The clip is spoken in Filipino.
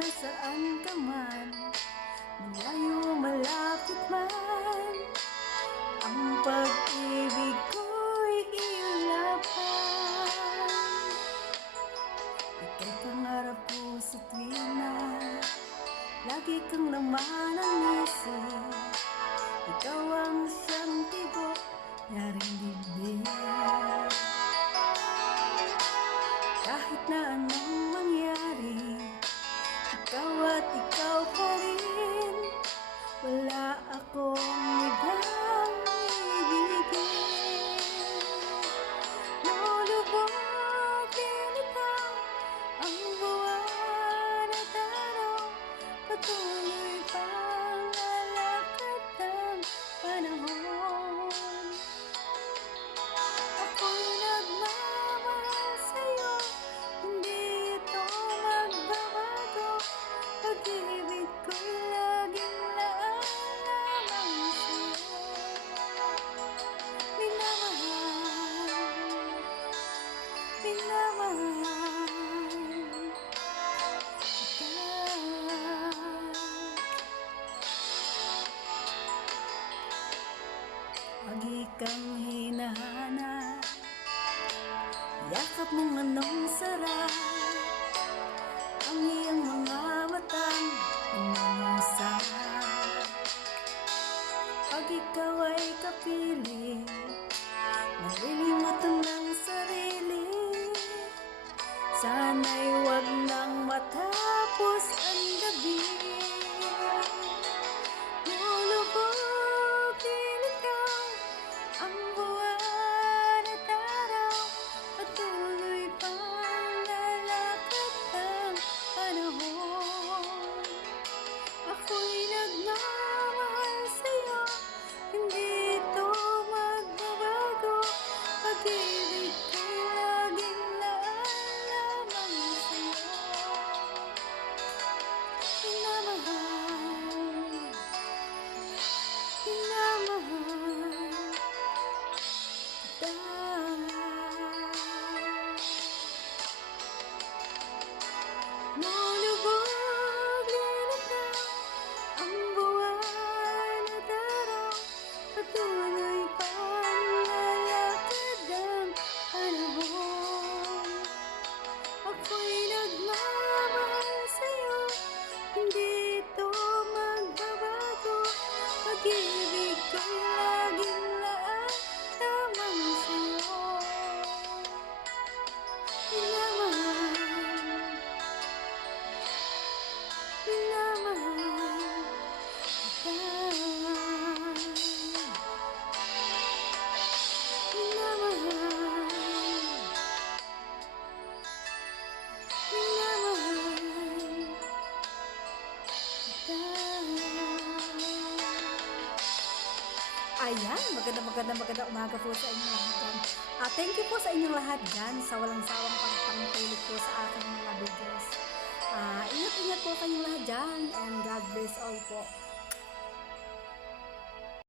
nasaan ka man, malayo malapit man, ang pag-ibig ko'y iyong laban. Ika'y pangarap ko sa tuwina, lagi kang naman ang isip. Ikaw ang siyang tibok, yaring bibig. Kahit na anong mangyari, ikaw at ikaw pa rin. Wala akong ibang ibigin. Lulubog din ikaw ang buwan at araw, patuloy pang lalakad ng panahon. Ako'y nagmamahal sa'yo, hindi ito magbabago. Pag-ibig ko'y laging laan lamang sa'yo. Minamahal, minamahal kita. Pag ikang hinahanap, yakap mong anong sarap, ang iyong mga matang umangusap. Pag ikaw ay kapiling, nalilimutan ng sarili. Sana'y wag nang matapos ang gabi. Lulubog din ikaw ang buwan at araw, patuloy pang lalakad ng panahon. Ako'y nagmamahal sa'yo, hindi ito magbabago. Pag-ibig ko'y laging laan lamang sa'yo. Minamahal, minamahal kita. Lulubog din ikaw ang buwan at araw, patuloy pang lalakad ang panahon. Ako'y nagmamahal sa'yo, hindi ito magbabago. Pag-ibig ko'y laging laan lamang sa'yo. Minamahal, minamahal kita. Minamahal, minamahal kita. Ayan, maganda umaga po sa inyong lahat dyan. Thank you po sa inyong lahat dyan sa walang sawang pagpangtulit po sa aking mga videos. Ingat-ingat po kayong lahat dyan, and God bless all po.